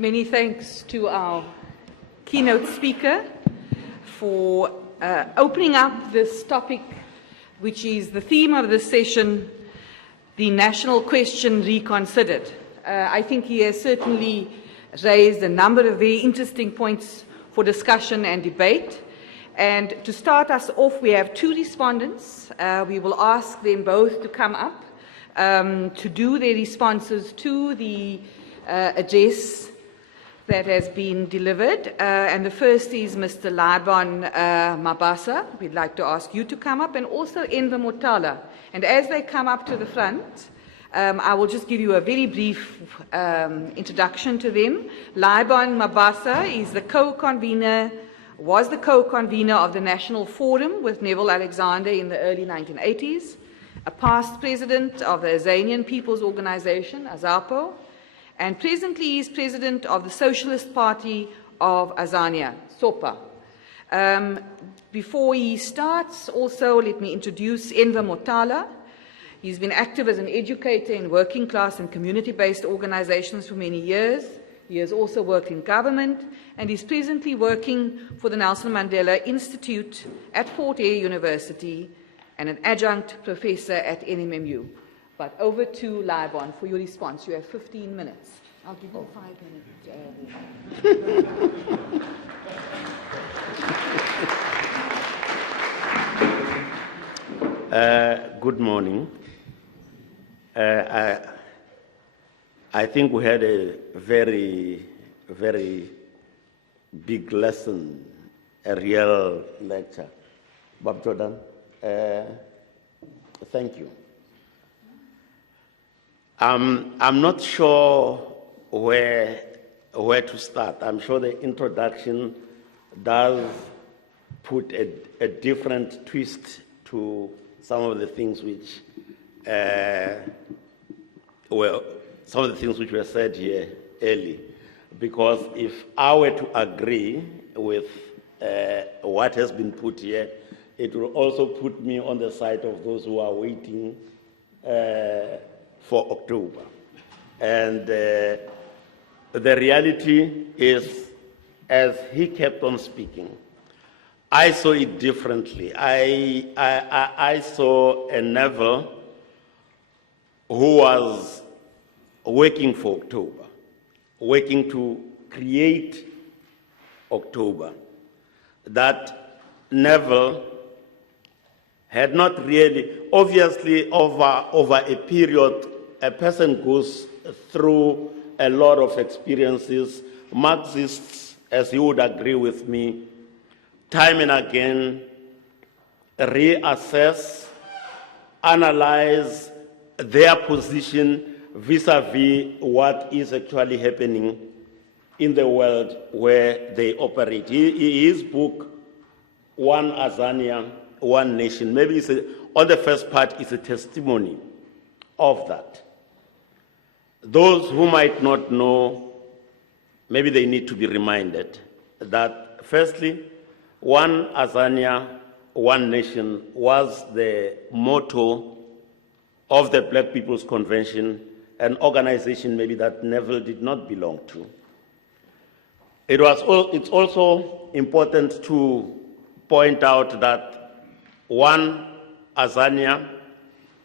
Many thanks to our keynote speaker for opening up this topic, which is the theme of this session, the national question reconsidered. I think he has certainly raised a number of very interesting points for discussion and debate. And to start us off, we have two respondents. We will ask them both to come up to do their responses to the address that has been delivered. And the first is Mr. Lybon Mabasa. We'd like to ask you to come up, and also Enver Motala. And as they come up to the front, I will just give you a very brief introduction to them. Lybon Mabasa is the co-convener, was the co-convener of the National Forum with Neville Alexander in the early 1980s, a past president of the Azanian People's Organization, AZAPO, and presently is president of the Socialist Party of Azania, SOPA. Before he starts, also let me introduce Enver Motala. He's been active as an educator in working class and community-based organizations for many years. He has also worked in government and is presently working for the Nelson Mandela Institute at Fort Hare University and an adjunct professor at NMMU. But over to Lybon for your response. You have 15 minutes. I'll give you 5 minutes. Good morning. I think we had a very, very big lesson, a real lecture. Bob Jordan, thank you. I'm not sure where to start. I'm sure the introduction does put a different twist to some of the things which were said here early. Because if I were to agree with what has been put here, it will also put me on the side of those who are waiting for October. And the reality is, as he kept on speaking, I saw it differently. I saw a Neville who was working for October, working to create October. That Neville had not really, obviously over a period, a person goes through a lot of experiences. Marxists, as you would agree with me, time and again reassess, analyze their position vis-a-vis what is actually happening in the world where they operate. His book, One Azania, One Nation, maybe on the first part is a testimony of that. Those who might not know, maybe they need to be reminded that firstly, One Azania, One Nation was the motto of the Black People's Convention, an organization maybe that Neville did not belong to. It's also important to point out that One Azania,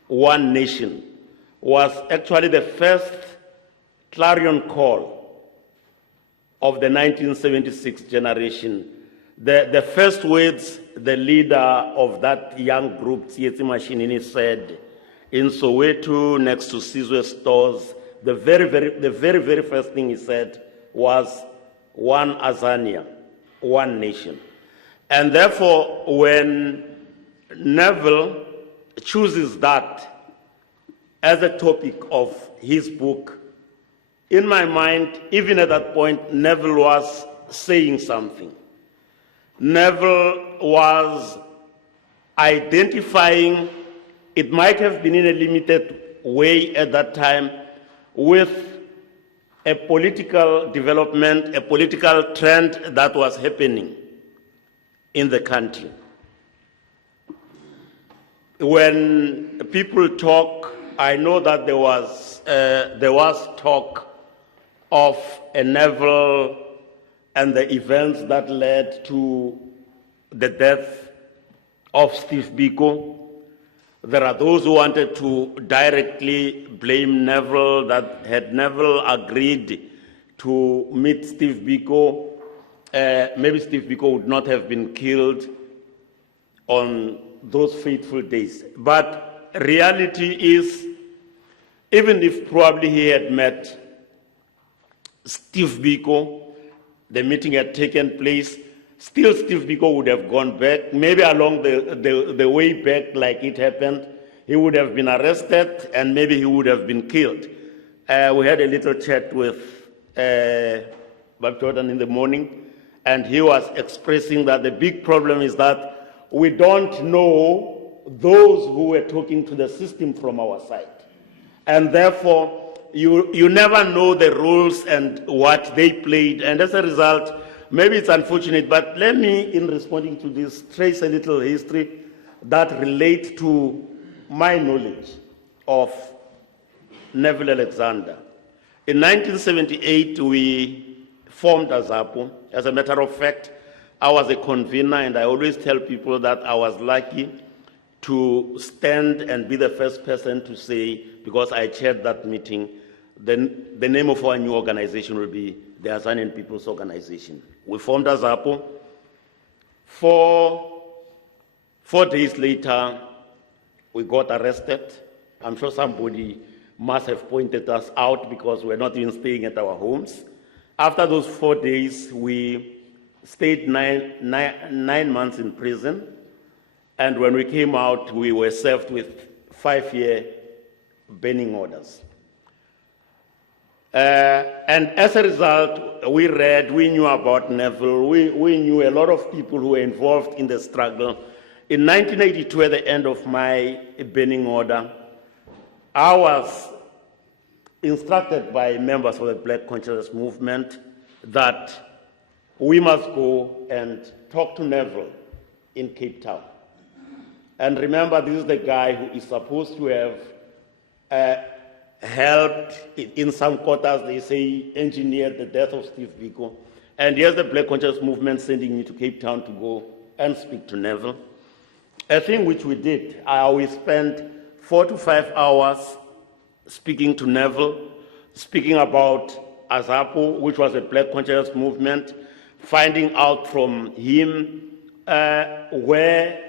One Nation was actually the first clarion call of the 1976 generation. The first words the leader of that young group, Tsietsi Mashinini, said in Soweto next to Sizwe stores, the very first thing he said was One Azania, One Nation. And therefore, when Neville chooses that as a topic of his book, in my mind, even at that point, Neville was saying something. Neville was identifying, it might have been in a limited way at that time, with a political development, a political trend that was happening in the country. When people talk, I know that there was talk of a Neville and the events that led to the death of Steve Biko. There are those who wanted to directly blame Neville, that had Neville agreed to meet Steve Biko, maybe Steve Biko would not have been killed on those fateful days. But reality is, even if probably he had met Steve Biko, the meeting had taken place, still Steve Biko would have gone back, maybe along the way back like it happened, he would have been arrested and maybe he would have been killed. We had a little chat with Bob Jordan in the morning, and he was expressing that the big problem is that we don't know those who were talking to the system from our side. And therefore, you never know the roles and what they played. And as a result, maybe it's unfortunate, but let me, in responding to this, trace a little history that relates to my knowledge of Neville Alexander. In 1978, we formed AZAPO. As a matter of fact, I was a convener, and I always tell people that I was lucky to stand and be the first person to say, because I chaired that meeting, the name of our new organization will be the Azanian People's Organization. We formed AZAPO. 4 days later, we got arrested. I'm sure somebody must have pointed us out because we're not even staying at our homes. After those 4 days, we stayed nine months in prison. And when we came out, we were served with 5-year banning orders. And as a result, we read, we knew about Neville, we knew a lot of people who were involved in the struggle. In 1982, at the end of my banning order, I was instructed by members of the Black Consciousness Movement that we must go and talk to Neville in Cape Town. And remember, this is the guy who is supposed to have helped in some quarters, they say, engineered the death of Steve Biko. And here's the Black Consciousness Movement sending me to Cape Town to go and speak to Neville. A thing which we did, we spent 4 to 5 hours speaking to Neville, speaking about AZAPO, which was a Black Consciousness Movement, finding out from him where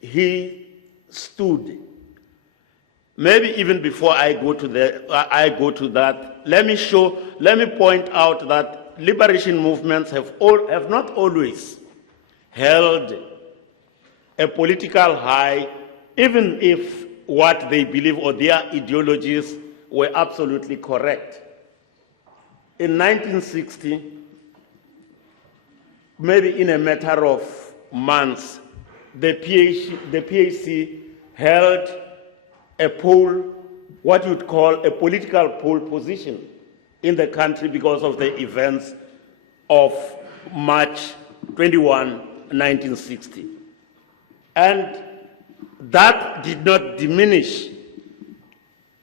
he stood. Maybe even before I go to that, let me point out that liberation movements have not always held a political high, even if what they believe or their ideologies were absolutely correct. In 1960, maybe in a matter of months, the PAC held a pole, what you'd call a political pole position in the country because of the events of March 21, 1960. And that did not diminish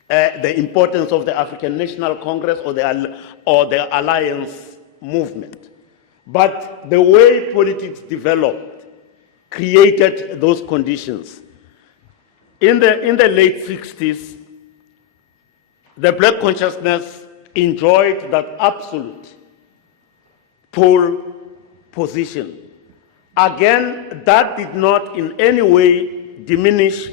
the importance of the African National Congress or the alliance movement. But the way politics developed created those conditions. In the late 60s, the Black consciousness enjoyed that absolute pole position. Again, that did not in any way diminish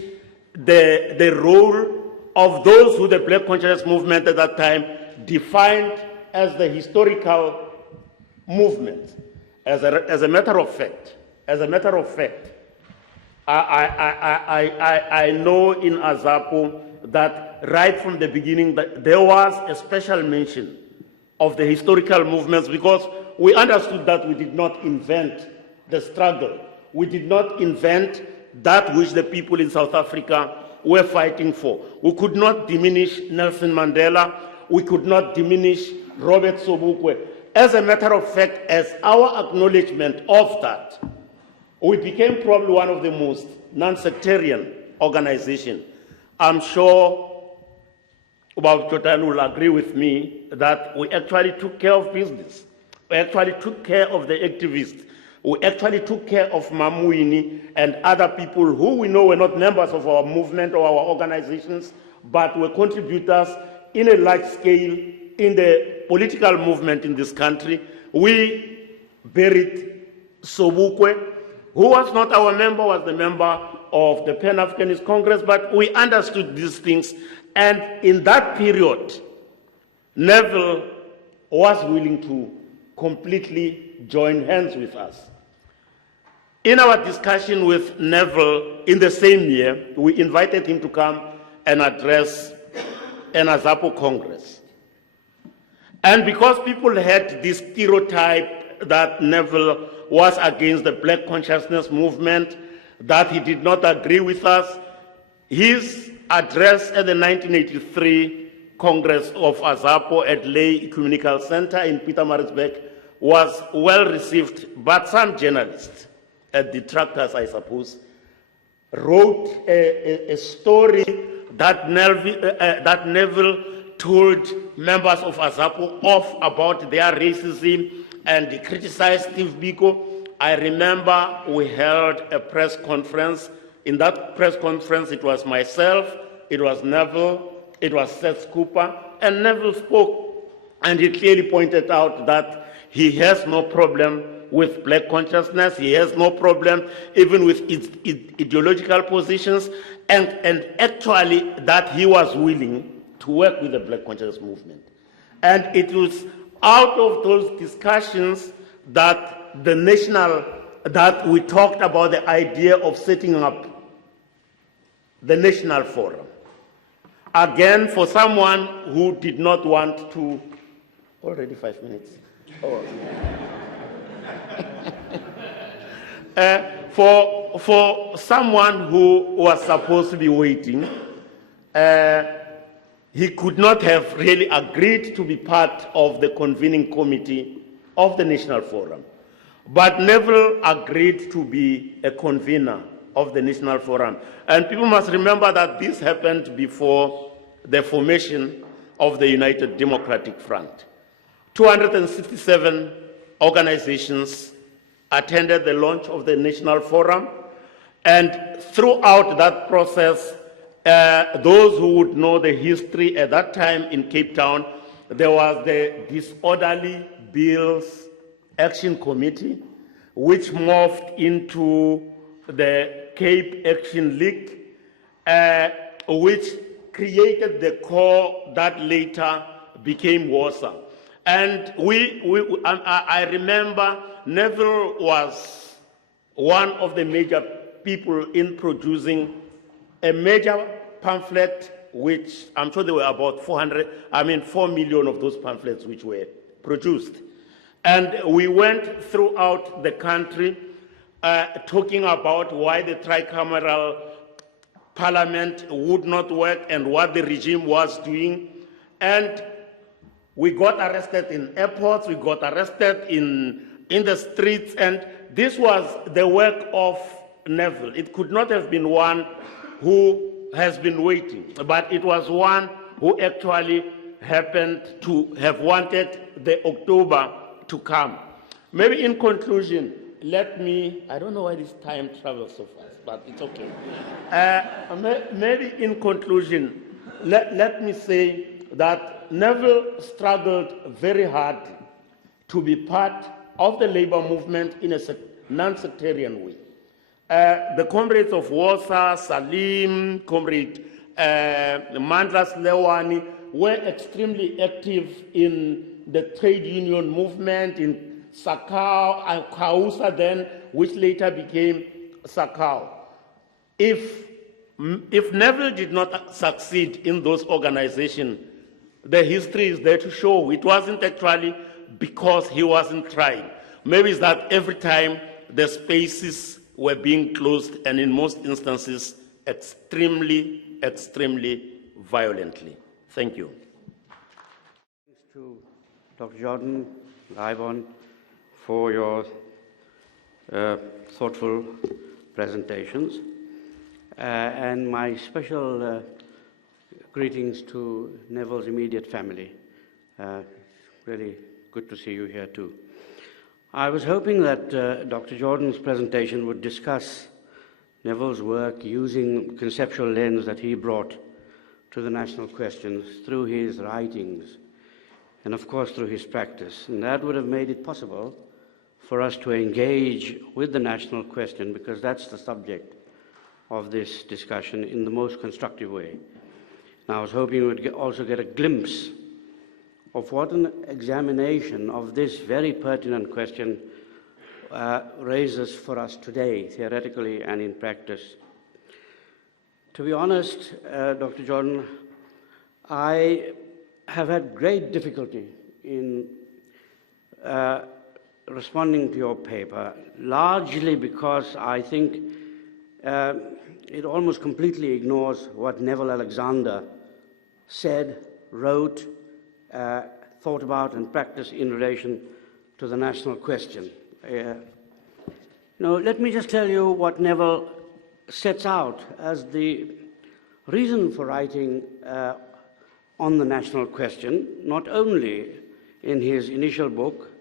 the role of those who the Black consciousness movement at that time defined as the historical movement. As a matter of fact, I know in AZAPO that right from the beginning that there was a special mention of the historical movements because we understood that we did not invent the struggle. We did not invent that which the people in South Africa were fighting for. We could not diminish Nelson Mandela. We could not diminish Robert Sobukwe. As a matter of fact, as our acknowledgement of that, we became probably one of the most non-sectarian organizations. I'm sure Ubab Chotan will agree with me that we actually took care of business. We actually took care of the activists. We actually took care of Mamuini and other people who we know were not members of our movement or our organizations, but were contributors in a large scale in the political movement in this country. We buried Sobukwe, who was not our member, was the member of the Pan-Africanist Congress, but we understood these things. And in that period, Neville was willing to completely join hands with us. In our discussion with Neville in the same year, we invited him to come and address an AZAPO Congress. And because people had this stereotype that Neville was against the Black consciousness movement, that he did not agree with us, his address at the 1983 Congress of AZAPO at Lay Ecumenical Center in Pietermaritzburg was well received, but some journalists, detractors I suppose, wrote a story that Neville told members of AZAPO off about their racism and criticized Steve Biko. I remember we held a press conference. In that press conference, it was myself, it was Neville, it was Seth Cooper, and Neville spoke, and he clearly pointed out that he has no problem with Black consciousness, he has no problem even with its ideological positions, and actually that he was willing to work with the Black consciousness movement. And it was out of those discussions that that we talked about the idea of setting up the National Forum. Again, for someone who did not want to, already 5 minutes. Oh. For someone who was supposed to be waiting, he could not have really agreed to be part of the convening committee of the National Forum. But Neville agreed to be a convener of the National Forum. And people must remember that this happened before the formation of the United Democratic Front. 267 organizations attended the launch of the National Forum, and throughout that process, those who would know the history at that time in Cape Town, there was the Disorderly Bills Action Committee, which morphed into the Cape Action League, which created the core that later became WASA. And I remember Neville was one of the major people in producing a major pamphlet, which I'm sure there were about 4 million of those pamphlets which were produced. And we went throughout the country talking about why the tricameral parliament would not work and what the regime was doing. And we got arrested in airports, we got arrested in the streets, and this was the work of Neville. It could not have been one who has been waiting, but it was one who actually happened to have wanted the October to come. Maybe in conclusion, I don't know why this time travels so fast, but it's okay. Maybe in conclusion, let me say that Neville struggled very hard to be part of the labor movement in a non-sectarian way. The comrades of Warsaw, Salim, Comrade Mandlas Lewani were extremely active in the trade union movement in Sakau and Kausa then, which later became Sakau. If Neville did not succeed in those organizations, the history is there to show it wasn't actually because he wasn't trying. Maybe it's that every time the spaces were being closed, and in most instances, extremely, extremely violently. Thank you. Thanks to Dr. Jordan, Lybon, for your thoughtful presentations. And my special greetings to Neville's immediate family. Really good to see you here too. I was hoping that Dr. Jordan's presentation would discuss Neville's work using the conceptual lens that he brought to the national questions through his writings and, of course, through his practice. And that would have made it possible for us to engage with the national question, because that's the subject of this discussion, in the most constructive way. Now, I was hoping we would also get a glimpse of what an examination of this very pertinent question raises for us today, theoretically and in practice. To be honest, Dr. Jordan, I have had great difficulty in responding to your paper, largely because I think it almost completely ignores what Neville Alexander said, wrote, thought about and practiced in relation to the national question. Let me just tell you what Neville sets out as the reason for writing on the national question, not only in his initial book,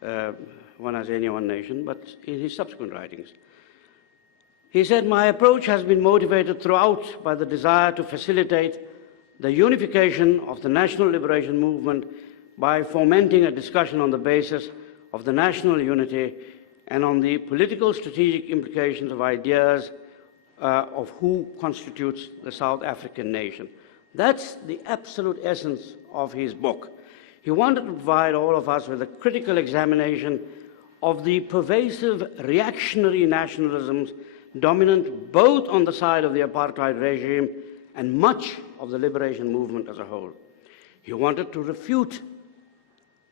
One Azania, One Nation, but in his subsequent writings. He said, "My approach has been motivated throughout by the desire to facilitate the unification of the national liberation movement by fomenting a discussion on the basis of the national unity and on the political strategic implications of ideas of who constitutes the South African nation." That's the absolute essence of his book. He wanted to provide all of us with a critical examination of the pervasive reactionary nationalisms dominant both on the side of the apartheid regime and much of the liberation movement as a whole. He wanted to refute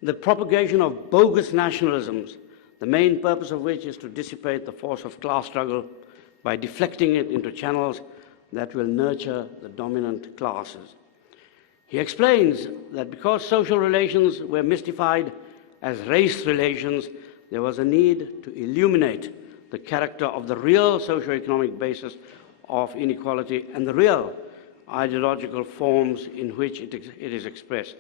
the propagation of bogus nationalisms, the main purpose of which is to dissipate the force of class struggle by deflecting it into channels that will nurture the dominant classes. He explains that because social relations were mystified as race relations, there was a need to illuminate the character of the real socio-economic basis of inequality and the real ideological forms in which it is expressed,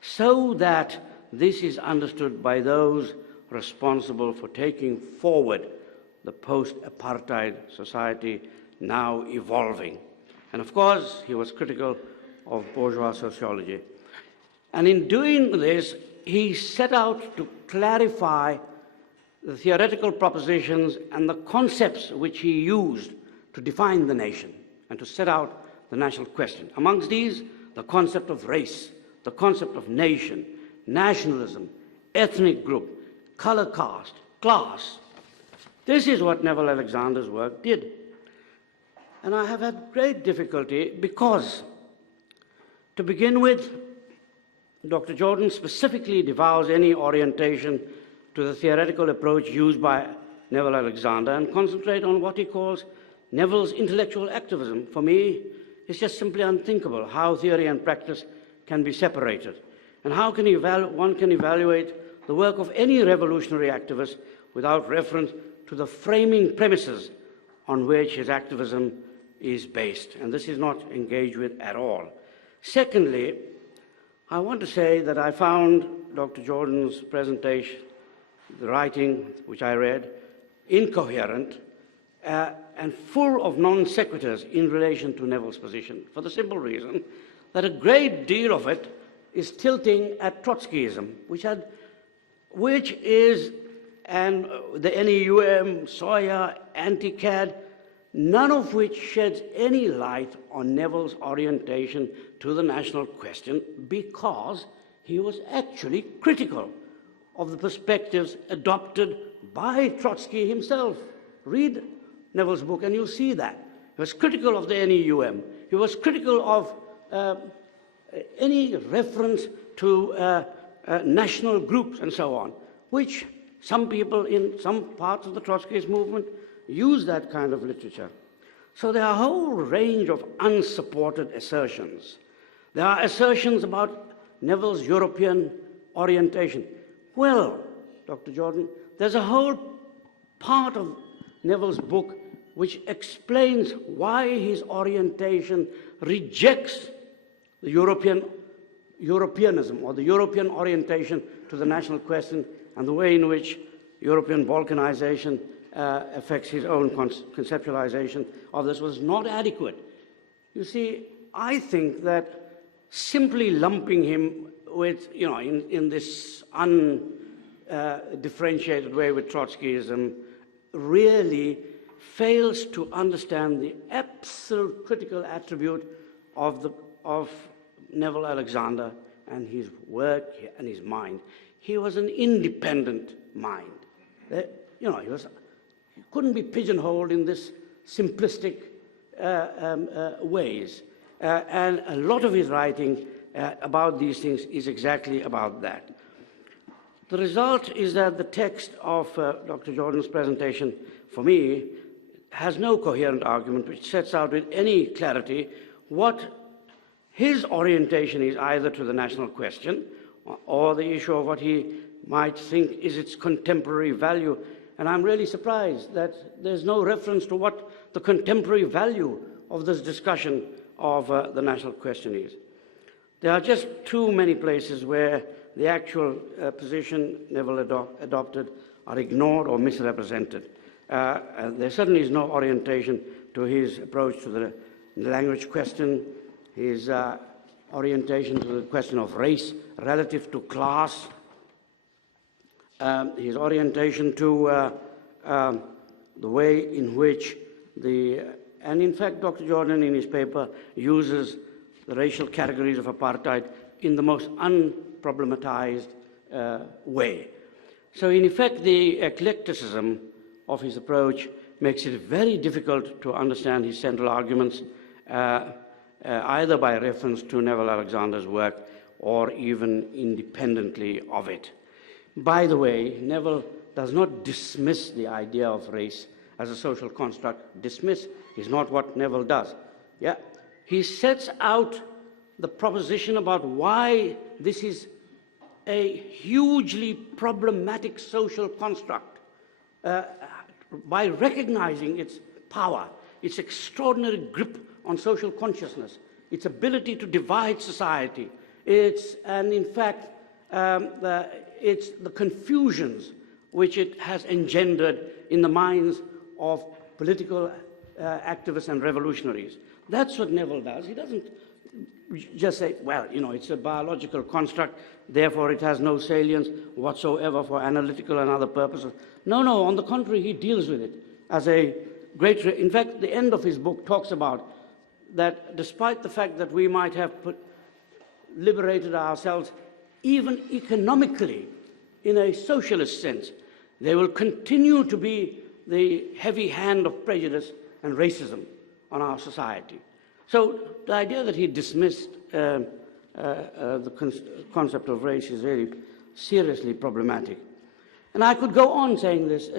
so that this is understood by those responsible for taking forward the post-apartheid society now evolving. And of course, he was critical of bourgeois sociology. And in doing this, he set out to clarify the theoretical propositions and the concepts which he used to define the nation and to set out the national question. Amongst these, the concept of race, the concept of nation, nationalism, ethnic group, color caste, class. This is what Neville Alexander's work did. And I have had great difficulty because, to begin with, Dr. Jordan specifically devours any orientation to the theoretical approach used by Neville Alexander and concentrate on what he calls Neville's intellectual activism. For me, it's just simply unthinkable how theory and practice can be separated. And how can one can evaluate the work of any revolutionary activist without reference to the framing premises on which his activism is based. And this is not engaged with at all. Secondly, I want to say that I found Dr. Jordan's presentation, the writing which I read, incoherent and full of non sequiturs in relation to Neville's position, for the simple reason that a great deal of it is tilting at Trotskyism, which is the NEUM, Sawyer, anti-CAD, none of which sheds any light on Neville's orientation to the national question, because he was actually critical of the perspectives adopted by Trotsky himself. Read Neville's book and you'll see that. He was critical of the NEUM. He was critical of any reference to national groups and so on, which some people in some parts of the Trotskyist movement use that kind of literature. So there are a whole range of unsupported assertions. There are assertions about Neville's European orientation. Well, Dr. Jordan, there's a whole part of Neville's book which explains why his orientation rejects the Europeanism or the European orientation to the national question and the way in which European balkanization affects his own conceptualization of this was not adequate. You see, I think that simply lumping him with, in this undifferentiated way with Trotskyism really fails to understand the absolute critical attribute of Neville Alexander and his work and his mind. He was an independent mind. He couldn't be pigeonholed in this simplistic ways. And a lot of his writing about these things is exactly about that. The result is that the text of Dr. Jordan's presentation, for me, has no coherent argument which sets out with any clarity what his orientation is either to the national question or the issue of what he might think is its contemporary value. And I'm really surprised that there's no reference to what the contemporary value of this discussion of the national question is. There are just too many places where the actual position Neville adopted are ignored or misrepresented. There certainly is no orientation to his approach to the language question, his orientation to the question of race relative to class, his orientation to the way in which and in fact Dr. Jordan in his paper uses the racial categories of apartheid in the most unproblematized way. So in effect the eclecticism of his approach makes it very difficult to understand his central arguments either by reference to Neville Alexander's work or even independently of it. By the way, Neville does not dismiss the idea of race as a social construct. Dismiss is not what Neville does. Yeah? He sets out the proposition about why this is a hugely problematic social construct by recognizing its power, its extraordinary grip on social consciousness, its ability to divide society, and in fact, it's the confusions which it has engendered in the minds of political activists and revolutionaries. That's what Neville does. He doesn't just say, well, it's a biological construct, therefore it has no salience whatsoever for analytical and other purposes. No, on the contrary, he deals with it as a great... In fact, the end of his book talks about that despite the fact that we might have liberated ourselves even economically in a socialist sense, there will continue to be the heavy hand of prejudice and racism on our society. So the idea that he dismissed the concept of race is really seriously problematic. And I could go on saying this,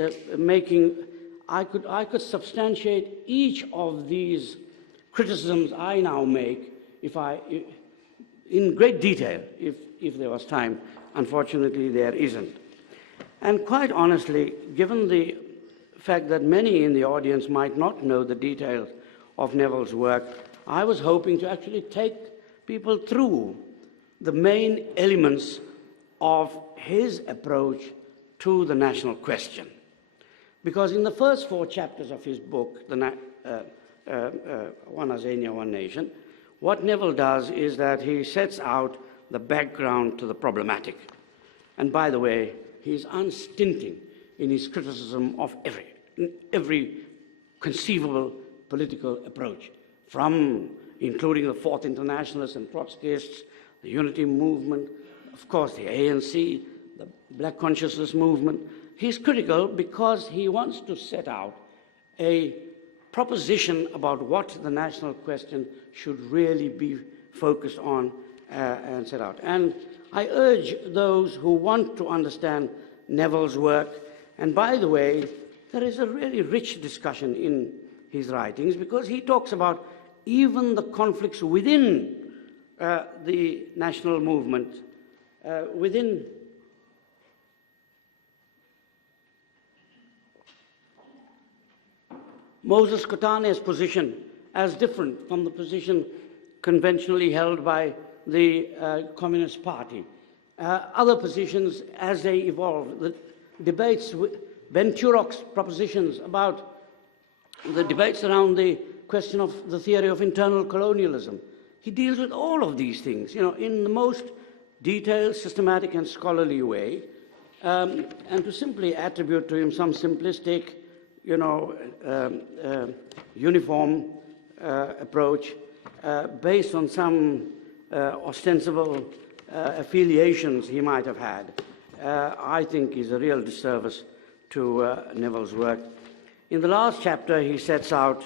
I could substantiate each of these criticisms I now make in great detail if there was time. Unfortunately, there isn't. And quite honestly, given the fact that many in the audience might not know the details of Neville's work, I was hoping to actually take people through the main elements of his approach to the national question. Because in the first 4 chapters of his book, One Azania, One Nation, what Neville does is that he sets out the background to the problematic. And by the way, he's unstinting in his criticism of every conceivable political approach, including the Fourth Internationalists and Trotskyists, the Unity Movement, of course the ANC, the Black Consciousness Movement. He's critical because he wants to set out a proposition about what the national question should really be focused on and set out. And I urge those who want to understand Neville's work, and by the way, there is a really rich discussion in his writings because he talks about even the conflicts within the national movement, within Moses Kotane's position as different from the position conventionally held by the Communist Party. Other positions as they evolve, the debates, Ben Turok's propositions about the debates around the question of the theory of internal colonialism. He deals with all of these things, in the most detailed, systematic, and scholarly way. And to simply attribute to him some simplistic, uniform approach based on some ostensible affiliations he might have had, I think is a real disservice to Neville's work. In the last chapter, he sets out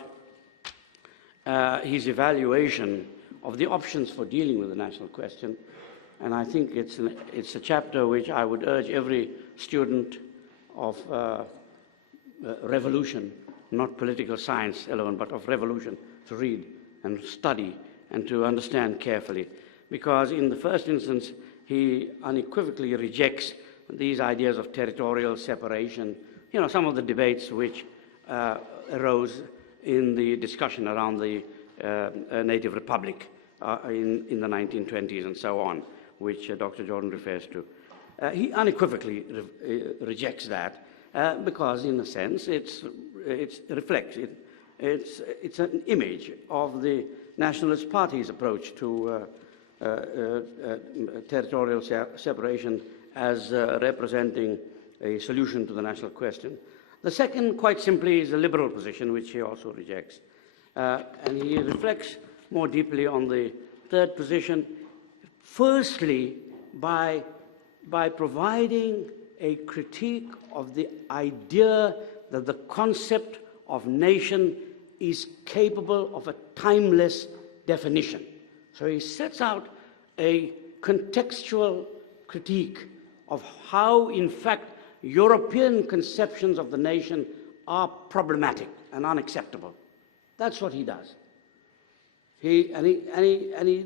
his evaluation of the options for dealing with the national question, and I think it's a chapter which I would urge every student of revolution, not political science alone, but of revolution, to read and study and to understand carefully. Because in the first instance, he unequivocally rejects these ideas of territorial separation, some of the debates which arose in the discussion around the Native Republic in the 1920s and so on, which Dr. Jordan refers to. He unequivocally rejects that because, in a sense, it's an image of the Nationalist Party's approach to territorial separation as representing a solution to the national question. The second, quite simply, is the liberal position, which he also rejects. And he reflects more deeply on the third position, firstly, by providing a critique of the idea that the concept of nation is capable of a timeless definition. So he sets out a contextual critique of how, in fact, European conceptions of the nation are problematic and unacceptable. That's what he does. He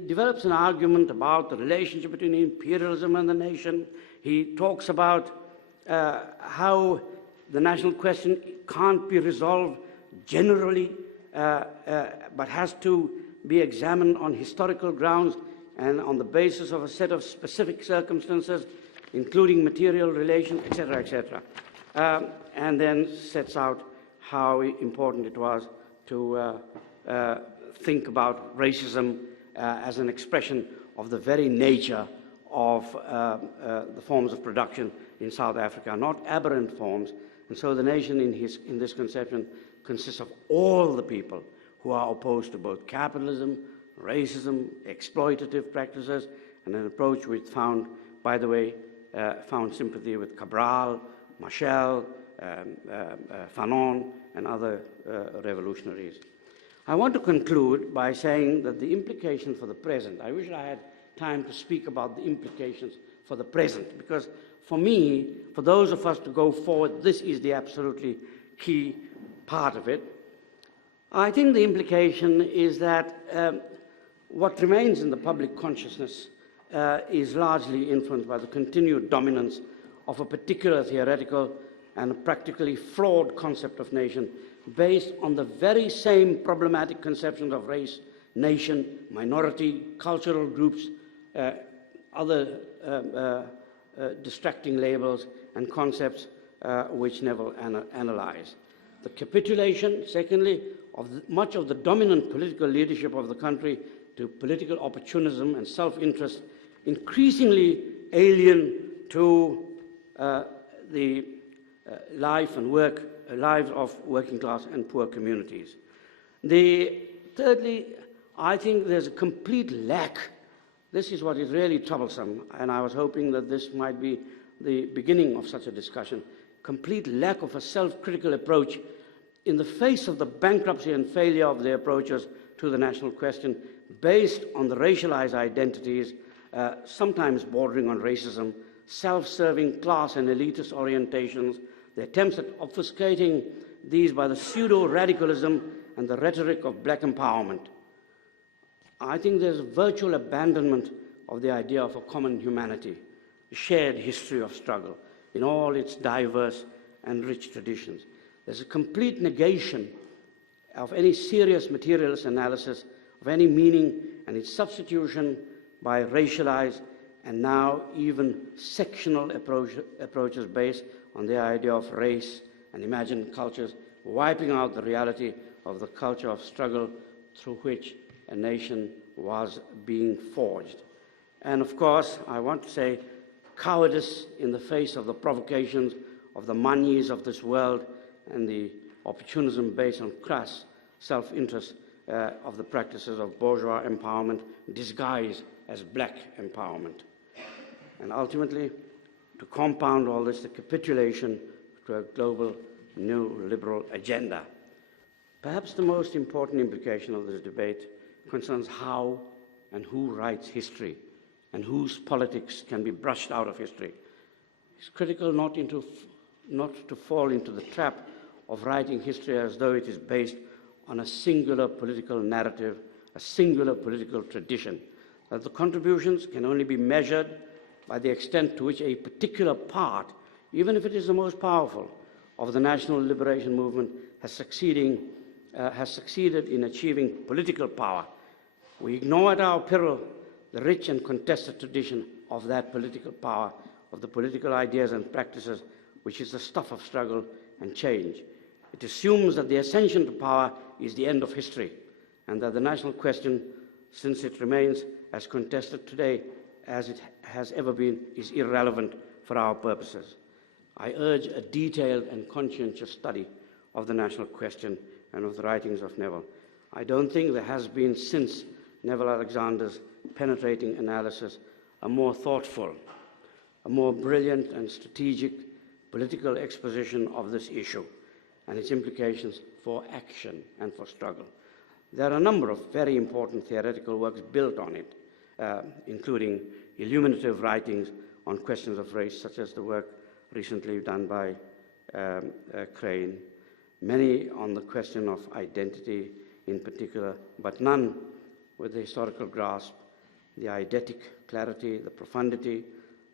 develops an argument about the relationship between imperialism and the nation. He talks about how the national question can't be resolved generally, but has to be examined on historical grounds and on the basis of a set of specific circumstances, including material relations, etc., etc. And then sets out how important it was to think about racism as an expression of the very nature of the forms of production in South Africa, not aberrant forms. And so the nation in this conception consists of all the people who are opposed to both capitalism, racism, exploitative practices, and an approach which found, by the way, found sympathy with Cabral, Machel, Fanon, and other revolutionaries. I want to conclude by saying that the implication for the present, I wish I had time to speak about the implications for the present, because for me, for those of us to go forward, this is the absolutely key part of it. I think the implication is that what remains in the public consciousness is largely influenced by the continued dominance of a particular theoretical and a practically flawed concept of nation based on the very same problematic conceptions of race, nation, minority, cultural groups, other distracting labels and concepts which Neville analyzed. The capitulation, secondly, of much of the dominant political leadership of the country to political opportunism and self-interest, increasingly alien to the life and lives of working class and poor communities. Thirdly, I think there's a complete lack. This is what is really troublesome, and I was hoping that this might be the beginning of such a discussion. Complete lack of a self-critical approach in the face of the bankruptcy and failure of the approaches to the national question based on the racialized identities, sometimes bordering on racism, self-serving class and elitist orientations, the attempts at obfuscating these by the pseudo-radicalism and the rhetoric of black empowerment. I think there's a virtual abandonment of the idea of a common humanity, a shared history of struggle in all its diverse and rich traditions. There's a complete negation of any serious materialist analysis of any meaning and its substitution by racialized and now even sectional approaches based on the idea of race and imagined cultures, wiping out the reality of the culture of struggle through which a nation was being forged. And of course, I want to say cowardice in the face of the provocations of the manis of this world and the opportunism based on crass self-interest of the practices of bourgeois empowerment disguised as black empowerment. And ultimately, to compound all this, the capitulation to a global neoliberal agenda. Perhaps the most important implication of this debate concerns how and who writes history and whose politics can be brushed out of history. It's critical not to fall into the trap of writing history as though it is based on a singular political narrative, a singular political tradition, that the contributions can only be measured by the extent to which a particular part, even if it is the most powerful, of the national liberation movement has succeeded in achieving political power. We ignore at our peril the rich and contested tradition of that political power, of the political ideas and practices, which is the stuff of struggle and change. It assumes that the ascension to power is the end of history, and that the national question, since it remains as contested today as it has ever been, is irrelevant for our purposes. I urge a detailed and conscientious study of the national question and of the writings of Neville. I don't think there has been, since Neville Alexander's penetrating analysis, a more thoughtful, a more brilliant and strategic political exposition of this issue and its implications for action and for struggle. There are a number of very important theoretical works built on it, including illuminative writings on questions of race, such as the work recently done by Crane, many on the question of identity in particular, but none with the historical grasp, the eidetic clarity, the profundity,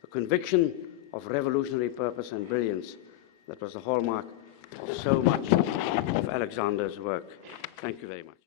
the conviction of revolutionary purpose and brilliance that was the hallmark of so much of Alexander's work. Thank you very much.